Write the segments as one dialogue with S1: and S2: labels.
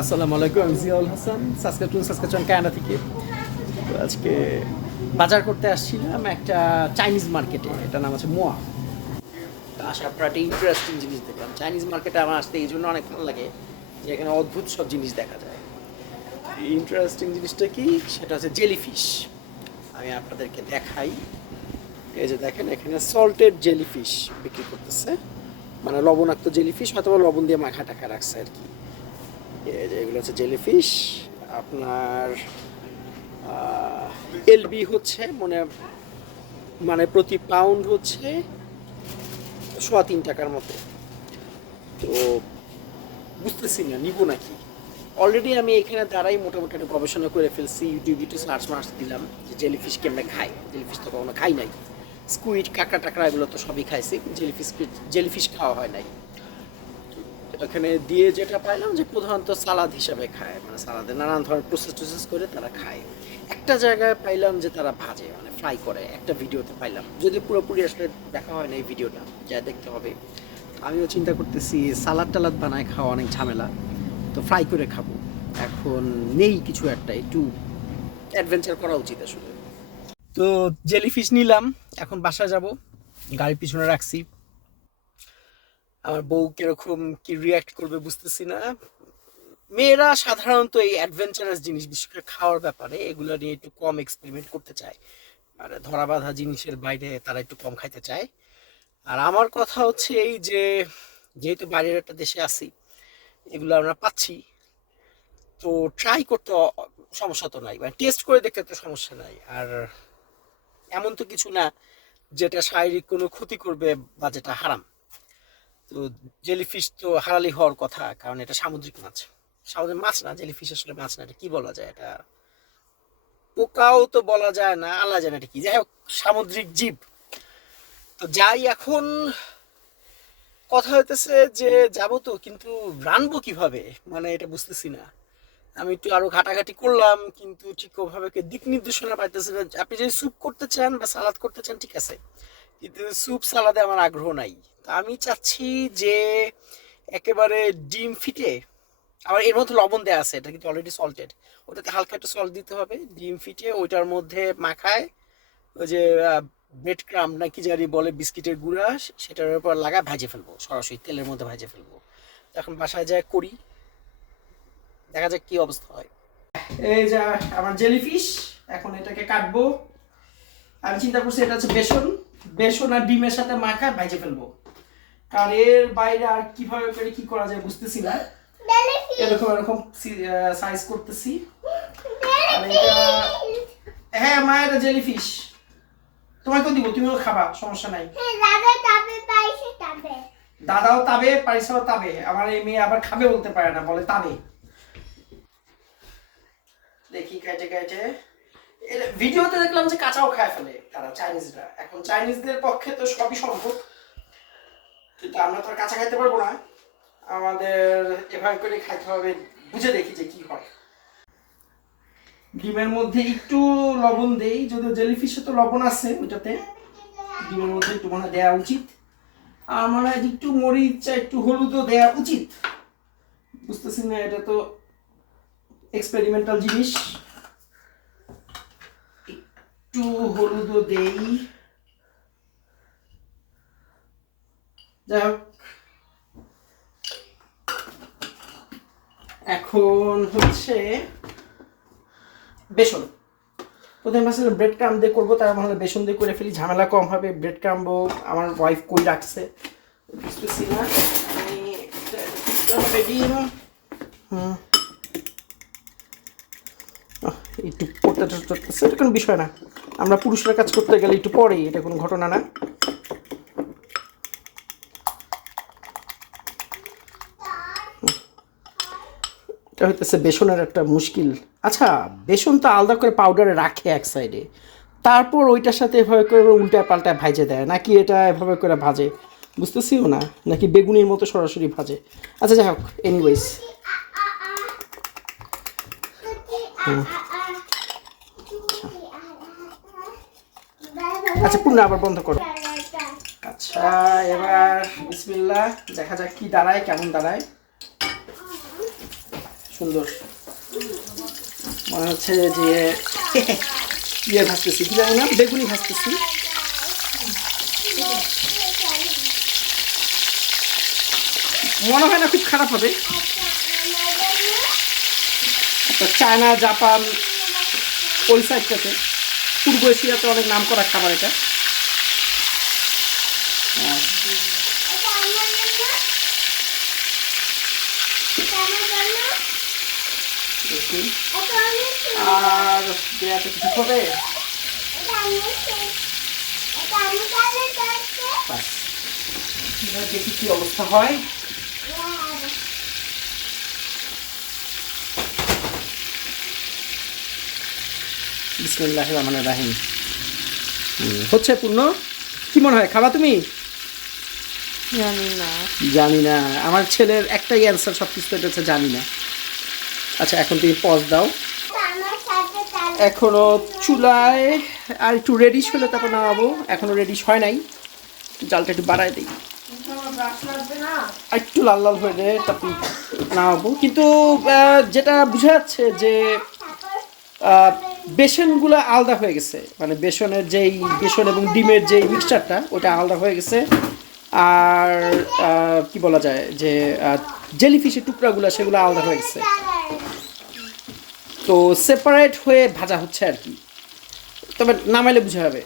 S1: আসসালামু আলাইকুম, আমি Ziaul Hasan Saskatchewan Saskatchewan Canada থেকে। তো আজকে বাজার করতে আসছিলাম একটা চাইনিজ মার্কেটে এটা নাম আছে মোয়া। আসার পর একটা ইন্টারেস্টিং জিনিস দেখলাম। চাইনিজ মার্কেটে আমার আসতে এই জন্য অনেক ভালো লাগে যে এখানে অদ্ভুত সব জিনিস দেখা যায়। ইন্টারেস্টিং জিনিসটা কি? সেটা হচ্ছে জেলিফিশ আমি আপনাদেরকে দেখাই। এই যে দেখেন, এখানে সল্টেড জেলিফিশ বিক্রি করতেছে। মানে লবণাক্ত জেলিফিশ হয়তো বা লবণ দিয়ে মাখা টাকা রাখছে আর কি। এগুলো হচ্ছে জেলিফিশ, আপনার এলবি হচ্ছে মানে মানে প্রতি পাউন্ড হচ্ছে সোয়া তিন টাকার মতো। তো বুঝতেছি না, নিব নাকি? অলরেডি আমি এখানে দাঁড়াই মোটামুটি একটা গবেষণা করে ফেলছি ইউটিউব ইউটিউব সার্চ মার্চ দিলাম যে জেলিফিশ কেমনে খাই। জেলিফিশ তো কখনো খাই নাই। স্কুইড কাঁকড়া, টাকড়া, এগুলো তো সবই খাইছি জেলিফিশ জেলিফিশ খাওয়া হয় নাই। এখানে দিয়ে যেটা পাইলাম যে প্রধানত সালাদ হিসাবে খায়। মানে সালাদে নানান ধরনের প্রসেস টসেস করে তারা খায়। একটা জায়গায় পাইলাম যে তারা ভাজে মানে ফ্রাই করে। একটা ভিডিওতে পাইলাম। যদি পুরোপুরি আসলে দেখা হয় না এই ভিডিওটা, যা দেখতে হবে। আমিও চিন্তা করতেছি, সালাদ টালাদ বানায় খাওয়া অনেক ঝামেলা। তো ফ্রাই করে খাব। এখন নেই কিছু একটা, একটু অ্যাডভেঞ্চার করা উচিত আসলে। তো জেলিফিশ নিলাম। এখন বাসায় যাব। গাড়ির পিছনে রাখছি। আমার বউ কীরকম কি রিয়াক্ট করবে বুঝতেছি না। মেয়েরা সাধারণত এই অ্যাডভেঞ্চারাস জিনিস, বিশেষ করে খাওয়ার ব্যাপারে, এগুলো নিয়ে একটু কম এক্সপেরিমেন্ট করতে চায়। আর ধরা বাঁধা জিনিসের বাইরে তারা একটু কম খাইতে চায়। আর আমার কথা হচ্ছে এই যে, যেহেতু বাইরের একটা দেশে আছি, এগুলো আমরা পাচ্ছি। তো ট্রাই করতে সমস্যা তো নাই। মানে টেস্ট করে দেখতে তো সমস্যা নাই। আর এমন তো কিছু না, যেটা শারীরিক কোনো ক্ষতি করবে বা যেটা হারাম। তো জেলিফিশ তো হারালি হওয়ার কথা, কারণ এটা সামুদ্রিক মাছ। সামুদ্রিক মাছ না জেলিফিশ আসলে মাছ না, এটা কি বলা যায় এটা? পোকাও তো বলা যায় না, আল্লাহ জানে এটা কি। যাই হোক, সামুদ্রিক জীব। তো যাই, এখন কথা হইতেছে যে যাব তো, কিন্তু রানবো কীভাবে? মানে এটা বুঝতেছি না। আমি একটু আরও ঘাটাঘাটি করলাম, কিন্তু ঠিক ওভাবে দিক নির্দেশনা পাইতেছে আপনি যদি স্যুপ করতে চান বা সালাদ করতে চান, ঠিক আছে। কিন্তু স্যুপ সালাদে আমার আগ্রহ নাই। তো আমি চাচ্ছি যে একেবারে ডিম ফিটে, আবার এর মধ্যে লবণ দেওয়া আছে, এটা কিন্তু অলরেডি সল্টেড ওটাতে হালকা একটু সল্ট দিতে হবে, ডিম ফিটে, ওইটার মধ্যে মাখায়, ওই যে ব্রেড ক্রাম না কি জানি বলে বিস্কিটের গুঁড়া, সেটার উপর লাগা ভাজে ফেলব, সরাসরি তেলের মধ্যে ভাজে ফেলব। এখন বাসায় যায় করি, দেখা যাক কি অবস্থা হয়। এই যে, আমার জেলিফিশ এখন এটাকে কাটবো। আমি চিন্তা করছি এটা হচ্ছে বেসন। বেসন আর ডিমের সাথে মাখা ভাজে ফেলব। কারণ এর বাইরে আর কীভাবে করে কি করা যায় বুঝতেছি না। এরকম এরকম সাইজ করতেছি। আর এটা হ্যাঁ মা এটা জেলিফিশ তোমাকেও দিব তুমিও খাবা সমস্যা নাই। দাদাও তাবে পারিসাও তাবে। আমার এই মেয়ে আবার খাবে বলতে পারে না বলে তাবে। দেখি কাটে কাটে। ভিডিওতে দেখলাম যে কাঁচাও খায় ফেলে তারা, চাইনিজরা। এখন চাইনিজদের পক্ষে তো সবই সম্ভব। কিন্তু আমরা তো আর কাঁচা খাইতে পারব না। আমাদের এভাবে করে খাইতে হবে, বুঝে দেখি যে কি হয়। ডিমের মধ্যে একটু লবণ দেই, যদিও জেলিফিশে তো লবণ আছে ওইটাতে। ডিমের মধ্যে একটু মনে দেওয়া উচিত। আর মনে একটু মরিচ একটু হলুদও দেওয়া উচিত। বুঝতেছি না, এটা তো এক্সপেরিমেন্টাল জিনিস। একটু হলুদও দেই। যাই হোক এখন হচ্ছে বেসন। প্রথমে ভাবছিলাম ব্রেড ক্রাম দিয়ে করব তার হলো বেসন দিয়ে করে ফেলি। ঝামেলা কম হবে ব্রেড ক্রাম্বো আমার ওয়াইফ কই রাখছে, বুঝতেছি না। আমি হুম। একটু পড়তে টড়তেছে এটা কোনো বিষয় না। আমরা পুরুষরা কাজ করতে গেলে একটু পরেই এটা কোনো ঘটনা না। এটা হইতেছে বেসনের একটা মুশকিল। আচ্ছা বেসন তো আলাদা করে পাউডারে রাখে এক সাইডে তারপর ওইটার সাথে এভাবে করে উল্টা পাল্টা ভাজে দেয়। নাকি এটা এভাবে করে ভাজে? বুঝতেছিও না। নাকি বেগুনের মতো সরাসরি ভাজে? আচ্ছা যাই হোক এনিওয়েজ আচ্ছা পূর্ণ আবার বন্ধ করো। আচ্ছা এবার বিসমিল্লাহ, দেখা যাক কি দাঁড়ায়, কেমন দাঁড়ায়। সুন্দর। মনে হচ্ছে যে ইয়ে ভাজতেছি কি জানি না, বেগুনি ভাজতেছি মনে হয় না খুব খারাপ হবে। চায়না, জাপান, ওই সাইডটাতে। পূর্ব এশিয়াতে অনেক নাম করা খাবার এটা। আর হবে দেখি কি অবস্থা হয়। বিসমিল্লাহ রহমান রাহিম। হুম, হচ্ছে পূর্ণ? কি মনে হয় খাবা তুমি?
S2: জানি না।
S1: জানি না। আমার ছেলের একটাই অ্যান্সার সব কিছু হচ্ছে জানি না। আচ্ছা এখন তুমি পজ দাও। এখনও চুলায় আর একটু রেডিশ হলে তারপর নামাবো। এখনও রেডিশ হয় নাই। জালটা একটু বাড়ায় দিই। একটু লাল লাল হয়ে তারপর নামাবো। কিন্তু যেটা বোঝা যাচ্ছে যে বেসনগুলো আলাদা হয়ে গেছে। মানে বেসনের যেই বেসন এবং ডিমের যেই মিক্সচারটা ওটা আলাদা হয়ে গেছে। আর কি বলা যায় যে জেলিফিশের টুকরাগুলো সেগুলো আলাদা হয়ে গেছে। তো সেপারেট হয়ে ভাজা হচ্ছে আর কি। তবে নামাইলে বোঝা আহ,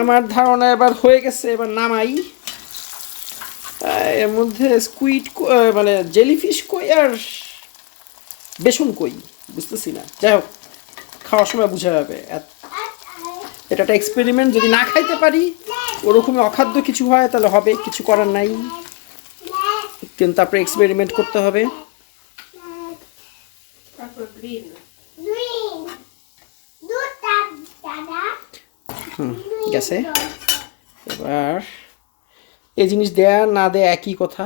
S1: আমার ধারণা এবার হয়ে গেছে এবার নামাই। এর মধ্যে স্কুইড মানে জেলিফিশ কই আর বেসন কই? বুঝতেছি না। যাই হোক খাওয়ার সময় বোঝা যাবে। এটা একটা এক্সপেরিমেন্ট যদি না খাইতে পারি ওরকমই অখাদ্য কিছু হয় তাহলে হবে কিছু করার নাই। কিন্তু তারপরে এক্সপেরিমেন্ট করতে হবে।
S2: তারপর
S1: হুম গেছে। এবার এই জিনিস দেয়া না দেয়া একই কথা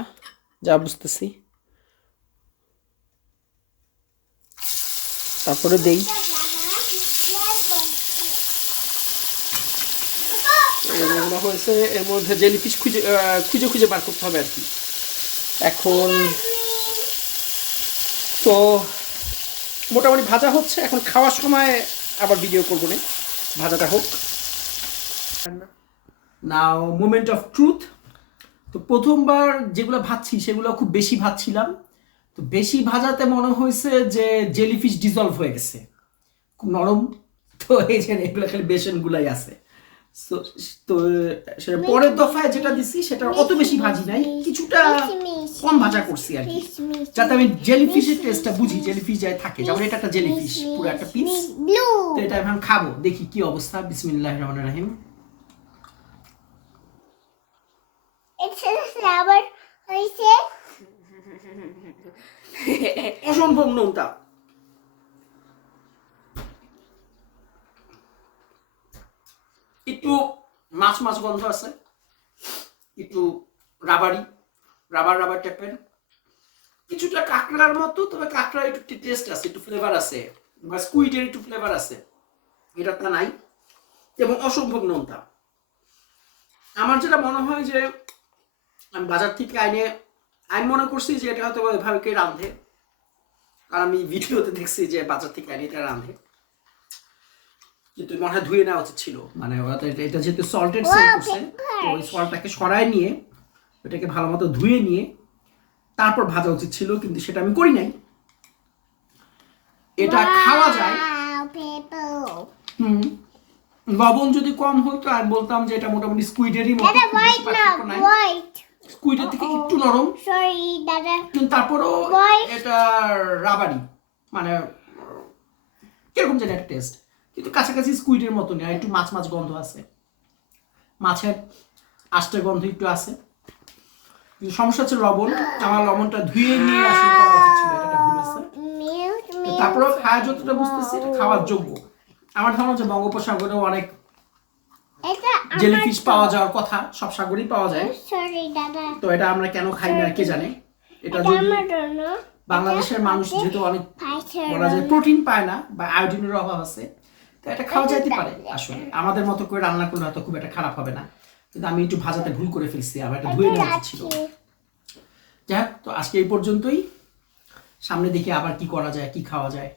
S1: যা বুঝতেছি। তারপরে দেই। এগুলো হয়েছে, এর মধ্যে জেলিফিশ খুঁজে খুঁজে খুঁজে বার করতে হবে আর কি। এখন তো মোটামুটি ভাজা হচ্ছে। এখন খাওয়ার সময় আবার ভিডিও করব না। ভাজাটা হোক। নাও মোমেন্ট অফ ট্রুথ তো প্রথমবার যেগুলো ভাজছি, সেগুলো খুব বেশি ভাজছিলাম। তো বেশি ভাজাতে মনে হয়েছে যে জেলিফিশ ডিজলভ হয়ে গেছে। খুব নরম। তো এই যে এগুলো খালি বেসনগুলাই আছে। তো সেটা পরের দফায় যেটা দিছি সেটা অত বেশি ভাজি নাই। কিছুটা কম ভাজা করছি আর কি। যাতে আমি জেলিফিশের টেস্টটা বুঝি জেলিফিশ যাই থাকে। যেমন এটা একটা জেলিফিশ পুরো একটা পিস তো এটা এখন খাব দেখি কি অবস্থা। বিসমিল্লাহ রহমান রাহিম। অসম্ভব নোনতা একটু মাছ মাছ গন্ধ আছে একটু রাবারি রাবার রাবার টাইপের কিছুটা কাঁকড়ার মতো তবে কাঁকড়ার একটু টেস্ট আছে একটু ফ্লেভার আছে বা স্কুইডের একটু ফ্লেভার আছে এটা তা নাই এবং অসম্ভব নোনতা আমার যেটা মনে হয় যে আমি বাজার থেকে আইনে আমি মনে করছি যে এটা হয়তো এভাবে কে রাঁধে। আর আমি ভিডিওতে দেখছি যে বাজার থেকে এটা রাঁধে। কিন্তু মনে হয় ধুয়ে নেওয়া উচিত ছিল। মানে ওরা তো এটা- যেহেতু সল্টেড সেল করছে তো ওই সল্টটাকে সরায় নিয়ে ওটাকে ভালো মতো ধুয়ে নিয়ে তারপর ভাজা উচিত ছিল কিন্তু সেটা আমি করি নাই। এটা খাওয়া যায়। হুম। লবণ যদি কম হতো আমি বলতাম যে এটা মোটামুটি স্কুইডেরই মতো স্কুইডের থেকে একটু নরম. কিন্তু তারপরেও. এটা রাবারি মানে কীরকম জানি একটা টেস্ট কিন্তু কাছাকাছি স্কুইডের মতো নেই একটু মাছ মাছ গন্ধ আছে। মাছের আষ্টের গন্ধ একটু আছে। কিন্তু সমস্যা হচ্ছে লবণ। আমার লবণটা ধুয়ে নিয়ে আসলে করা উচিত ছিল এটা ভুল হয়েছে
S3: Milk,
S1: তো
S3: milk.
S1: তারপরেও খাওয়া যতটা বুঝতেছি এটা খাওয়ার যোগ্য। আমার ধারণা যে বঙ্গোপসাগরেও অনেক জেলিফিশ পাওয়া যাওয়ার কথা সব সাগরেই পাওয়া যায়। তো এটা আমরা কেন খাই না কে জানে? এটা যদি বাংলাদেশের মানুষ যেহেতু অনেক বলা যায় প্রোটিন পায় না বা আয়োডিনের অভাব আছে তো এটা খাওয়া যাইতে পারে আসলে। আমাদের মতো করে রান্না করলে হয়তো খুব একটা খারাপ হবে না। কিন্তু আমি একটু ভাজাতে ভুল করে ফেলছি আমার এটা ধুয়ে নেওয়া ছিল। যাই হোক তো আজকে এই পর্যন্তই। সামনে দেখি আবার কি করা যায় কি খাওয়া যায়।